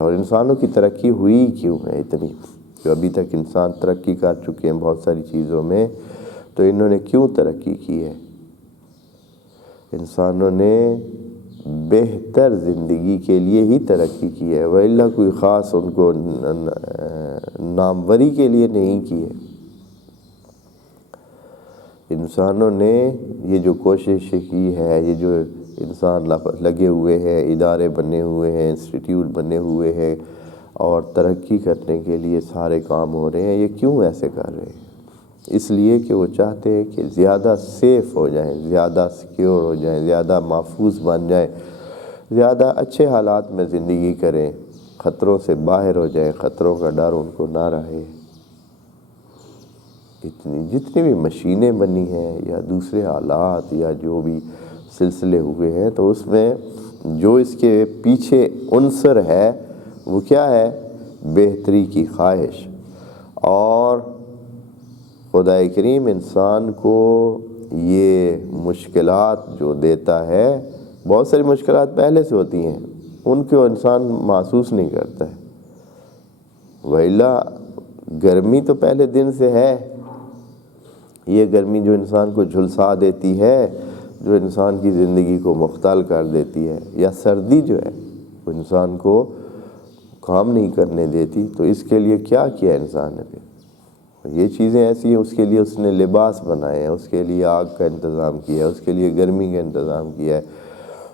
اور انسانوں کی ترقی ہوئی کیوں ہے اتنی، جو ابھی تک انسان ترقی کر چکے ہیں بہت ساری چیزوں میں، تو انہوں نے کیوں ترقی کی ہے؟ انسانوں نے بہتر زندگی کے لیے ہی ترقی کی ہے، وَإِلَّا کوئی خاص ان کو ناموری کے لیے نہیں کی ہے۔ انسانوں نے یہ جو کوشش کی ہے، یہ جو انسان لگے ہوئے ہیں، ادارے بنے ہوئے ہیں، انسٹیٹیوٹ بنے ہوئے ہیں اور ترقی کرنے کے لیے سارے کام ہو رہے ہیں، یہ کیوں ایسے کر رہے ہیں؟ اس لیے کہ وہ چاہتے ہیں کہ زیادہ سیف ہو جائیں، زیادہ سیکیور ہو جائیں، زیادہ محفوظ بن جائیں، زیادہ اچھے حالات میں زندگی کریں، خطروں سے باہر ہو جائیں، خطروں کا ڈر ان کو نہ رہے۔ جتنی بھی مشینیں بنی ہیں یا دوسرے آلات یا جو بھی سلسلے ہوئے ہیں، تو اس میں جو اس کے پیچھے عنصر ہے وہ کیا ہے؟ بہتری کی خواہش۔ اور خدا کریم انسان کو یہ مشکلات جو دیتا ہے، بہت ساری مشکلات پہلے سے ہوتی ہیں، ان کو انسان محسوس نہیں کرتا ہے، وَإِلَّا گرمی تو پہلے دن سے ہے۔ یہ گرمی جو انسان کو جھلسا دیتی ہے، جو انسان کی زندگی کو مختل کر دیتی ہے، یا سردی جو ہے وہ انسان کو کام نہیں کرنے دیتی، تو اس کے لیے کیا کیا انسان نے؟ یہ چیزیں ایسی ہیں، اس کے لیے اس نے لباس بنائے ہیں، اس کے لیے آگ کا انتظام کیا ہے، اس کے لیے گرمی کا انتظام کیا ہے،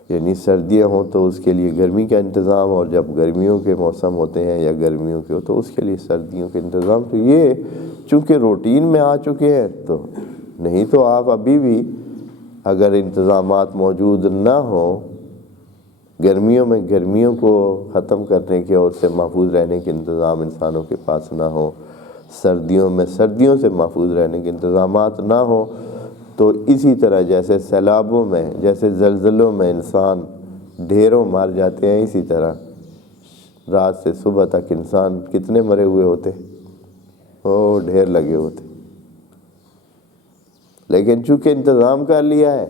یعنی سردیاں ہوں تو اس کے لیے گرمی کا انتظام، اور جب گرمیوں کے موسم ہوتے ہیں یا گرمیوں کے ہو تو اس کے لیے سردیوں کے انتظام۔ تو یہ چونکہ روٹین میں آ چکے ہیں، تو نہیں تو آپ ابھی بھی اگر انتظامات موجود نہ ہوں، گرمیوں میں گرمیوں کو ختم کرنے کے اور اس سے محفوظ رہنے کے انتظام انسانوں کے پاس نہ ہوں، سردیوں میں سردیوں سے محفوظ رہنے کے انتظامات نہ ہوں، تو اسی طرح جیسے سیلابوں میں، جیسے زلزلوں میں انسان ڈھیروں مار جاتے ہیں، اسی طرح رات سے صبح تک انسان کتنے مرے ہوئے ہوتے، ڈھیر لگے ہوتے، لیکن چونکہ انتظام کر لیا ہے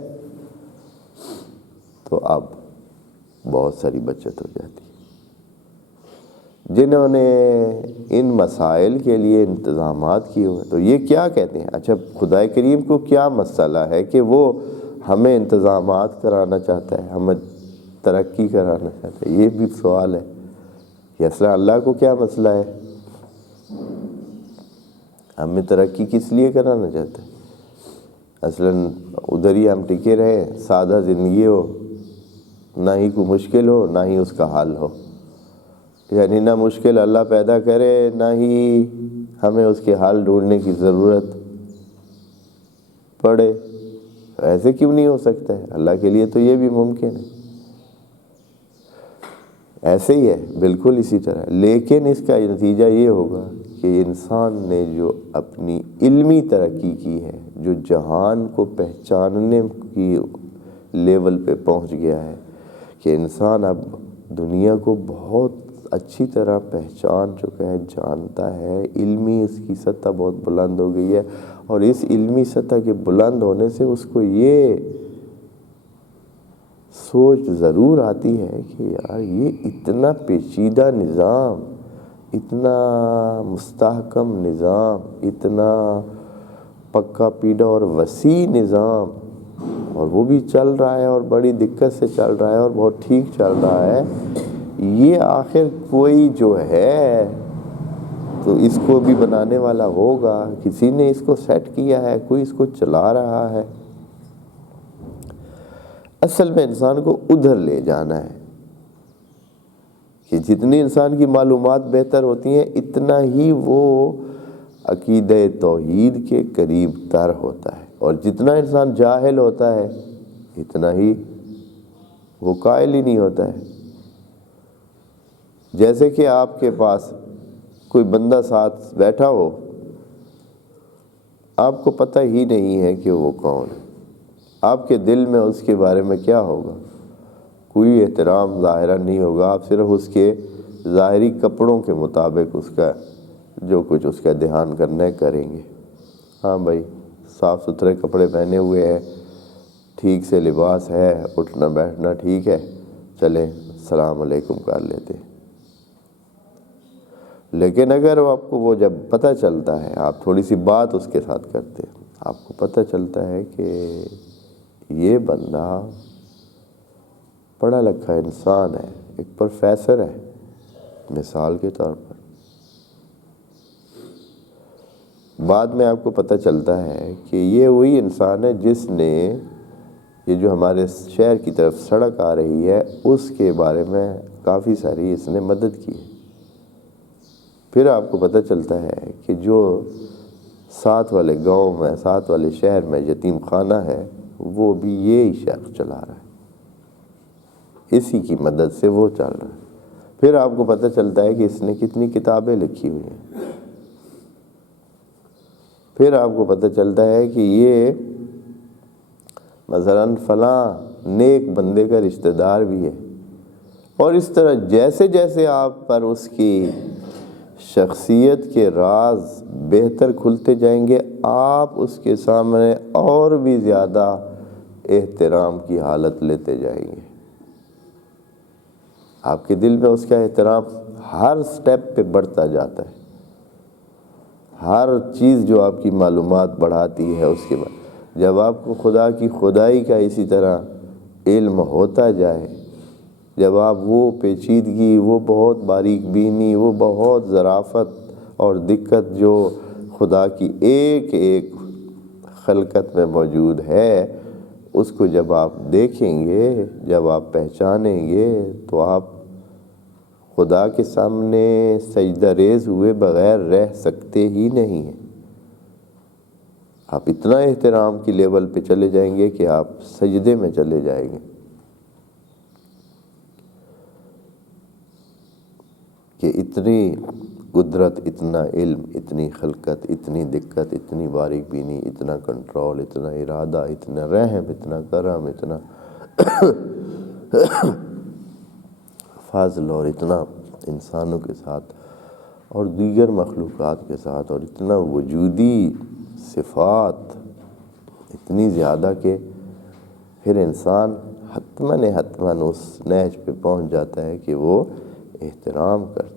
تو اب بہت ساری بچت ہو جاتی ہے۔ جنہوں نے ان مسائل کے لیے انتظامات کیے ہوئے، تو یہ کیا کہتے ہیں؟ اچھا، خدا کریم کو کیا مسئلہ ہے کہ وہ ہمیں انتظامات کرانا چاہتا ہے، ہمیں ترقی کرانا چاہتا ہے؟ یہ بھی سوال ہے کہ اصلا اللہ کو کیا مسئلہ ہے؟ ہمیں ترقی کس لیے کرانا چاہتا ہے؟ اصلا ادھر ہی ہم ٹکے رہیں، سادہ زندگی ہو، نہ ہی کوئی مشکل ہو نہ ہی اس کا حل ہو، یعنی نہ مشکل اللہ پیدا کرے نہ ہی ہمیں اس کے حل ڈھونڈنے کی ضرورت پڑے۔ ایسے کیوں نہیں ہو سکتا ہے؟ اللہ کے لیے تو یہ بھی ممکن ہے۔ ایسے ہی ہے، بالکل اسی طرح، لیکن اس کا نتیجہ یہ ہوگا کہ انسان نے جو اپنی علمی ترقی کی ہے، جو جہان کو پہچاننے کی لیول پہ پہنچ گیا ہے کہ انسان اب دنیا کو بہت اچھی طرح پہچان چکا ہے، جانتا ہے، علمی اس کی سطح بہت بلند ہو گئی ہے، اور اس علمی سطح کے بلند ہونے سے اس کو یہ سوچ ضرور آتی ہے کہ یار یہ اتنا پیچیدہ نظام، اتنا مستحکم نظام، اتنا پکا پیڈا اور وسیع نظام، اور وہ بھی چل رہا ہے اور بڑی دقت سے چل رہا ہے اور بہت ٹھیک چل رہا ہے، یہ آخر کوئی جو ہے تو اس کو بھی بنانے والا ہوگا، کسی نے اس کو سیٹ کیا ہے، کوئی اس کو چلا رہا ہے۔ اصل میں انسان کو ادھر لے جانا ہے کہ جتنی انسان کی معلومات بہتر ہوتی ہیں، اتنا ہی وہ عقیدہ توحید کے قریب تر ہوتا ہے، اور جتنا انسان جاہل ہوتا ہے اتنا ہی وہ قائل ہی نہیں ہوتا ہے۔ جیسے کہ آپ کے پاس کوئی بندہ ساتھ بیٹھا ہو، آپ کو پتہ ہی نہیں ہے کہ وہ کون ہے، آپ کے دل میں اس کے بارے میں کیا ہوگا؟ کوئی احترام ظاہرہ نہیں ہوگا، آپ صرف اس کے ظاہری کپڑوں کے مطابق اس کا جو کچھ اس کا دھیان کرنا ہے کریں گے۔ ہاں بھائی، صاف ستھرے کپڑے پہنے ہوئے ہیں، ٹھیک سے لباس ہے، اٹھنا بیٹھنا ٹھیک ہے، چلیں السلام علیکم کر لیتے ہیں۔ لیکن اگر آپ کو وہ جب پتہ چلتا ہے، آپ تھوڑی سی بات اس کے ساتھ کرتے ہیں، آپ کو پتہ چلتا ہے کہ یہ بندہ پڑھا لکھا انسان ہے، ایک پروفیسر ہے مثال کے طور پر، بعد میں آپ کو پتہ چلتا ہے کہ یہ وہی انسان ہے جس نے یہ جو ہمارے شہر کی طرف سڑک آ رہی ہے اس کے بارے میں کافی ساری اس نے مدد کی ہے۔ پھر آپ کو پتہ چلتا ہے کہ جو ساتھ والے گاؤں میں، ساتھ والے شہر میں یتیم خانہ ہے وہ بھی یہی شخص چلا رہا ہے، اسی کی مدد سے وہ چل رہا ہے۔ پھر آپ کو پتہ چلتا ہے کہ اس نے کتنی کتابیں لکھی ہوئی ہیں۔ پھر آپ کو پتہ چلتا ہے کہ یہ مثلاً فلاں نیک بندے کا رشتہ دار بھی ہے، اور اس طرح جیسے جیسے آپ پر اس کی شخصیت کے راز بہتر کھلتے جائیں گے، آپ اس کے سامنے اور بھی زیادہ احترام کی حالت لیتے جائیں گے۔ آپ کے دل میں اس کا احترام ہر سٹیپ پہ بڑھتا جاتا ہے۔ ہر چیز جو آپ کی معلومات بڑھاتی ہے، اس کے بعد جب آپ کو خدا کی خدائی کا اسی طرح علم ہوتا جائے، جب آپ وہ پیچیدگی، وہ بہت باریک بینی، وہ بہت ظرافت اور دقت جو خدا کی ایک ایک خلقت میں موجود ہے، اس کو جب آپ دیکھیں گے، جب آپ پہچانیں گے، تو آپ خدا کے سامنے سجدہ ریز ہوئے بغیر رہ سکتے ہی نہیں ہیں۔ آپ اتنا احترام کی لیول پہ چلے جائیں گے کہ آپ سجدے میں چلے جائیں گے کہ اتنی قدرت، اتنا علم، اتنی خلقت، اتنی دقت، اتنی باریک بینی، اتنا کنٹرول، اتنا ارادہ، اتنا رحم، اتنا کرم، اتنا فضل، اور اتنا انسانوں کے ساتھ اور دیگر مخلوقات کے ساتھ، اور اتنا وجودی صفات اتنی زیادہ کہ پھر انسان حتماً اس نہج پہ پہنچ جاتا ہے کہ وہ احترام کرتا ہے۔